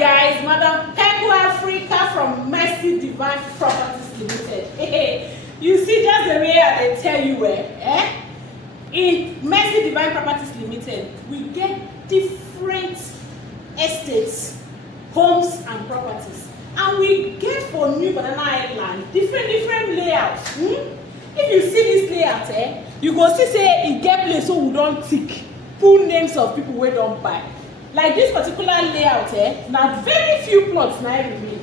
guys, Madam Pekle Africa from Mercy Divine Properties Limited. You see just the way I tell you in Mercy Divine Properties Limited, we get different estates, homes and properties. And we get for New Banana Island different layouts. If you see this layout, you go see say e get place so we don't tick full names of people we don't buy. Like this particular layout, now very few plots now remain.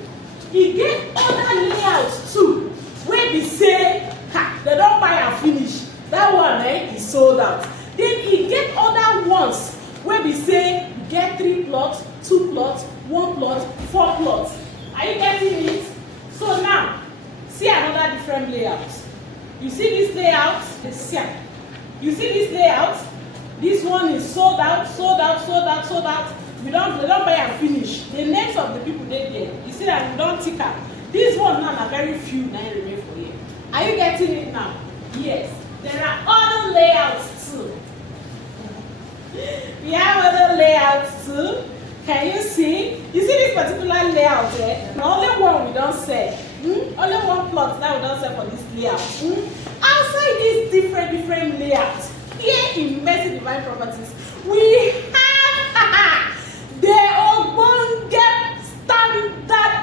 E get other layouts too, where we say they don't buy and finish. That one is sold out. Then e get other ones where we say get 3 plots, 2 plots, 1 plot, 4 plots. Are you getting it? So now, see another different layout. You see this layout? You see this layout? This one is sold out, sold out, sold out, sold out. They don't buy and finish. The names of the people they there. You see that we don't tick up. This one now are very few now remain for you. Are you getting it now? Yes. There are other layouts too. We have other layouts too. Can you see? You see this particular layout here? Only one we don't sell. Only one plot that we don't sell for this layout. Outside these different layouts, here in Mercy Divine Properties, we have the Ogbonge standard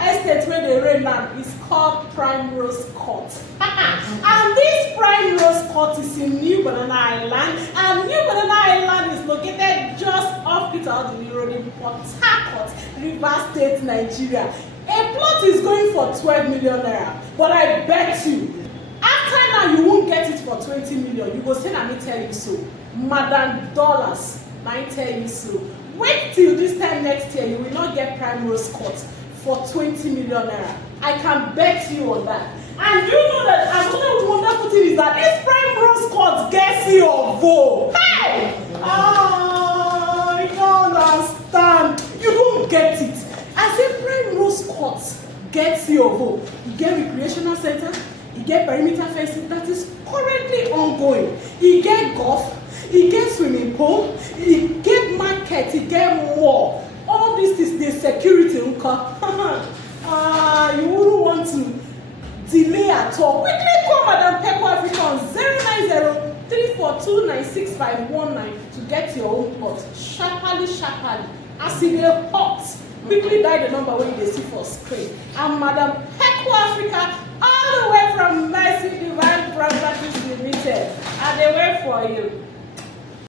estate where they rent now is called PrimeRose Court. And this PrimeRose Court is in New Banana Island, and New Banana Island is located just off Odili Road in Harcourt, Rivers State, Nigeria. A plot is going for 12 million naira, but I bet you, after now you won't get it for 20 million. You go say, let me tell you so. Madam Dollars, I tell you so. Wait till this time next year, you will not get PrimeRose Court for 20 million naira. I can bet you on that. And you know that another wonderful thing is that this PrimeRose Court gets your vote. Hey! Oh, you don't understand. You don't get it. I say PrimeRose Court gets your vote. You get recreational center, you get perimeter fencing that is currently ongoing. You get golf, you get swimming pool, you get market, you get mall. All this is the security. You wouldn't want to delay at all. Quickly call Madam Pekle Africa on 090-342-96519 to get your own plot. Sharply. As in a hot. Quickly dial the number when you see for screen. And Madam Pekle Africa, all the way from Mercy Divine Properties Limited. And they wait for you.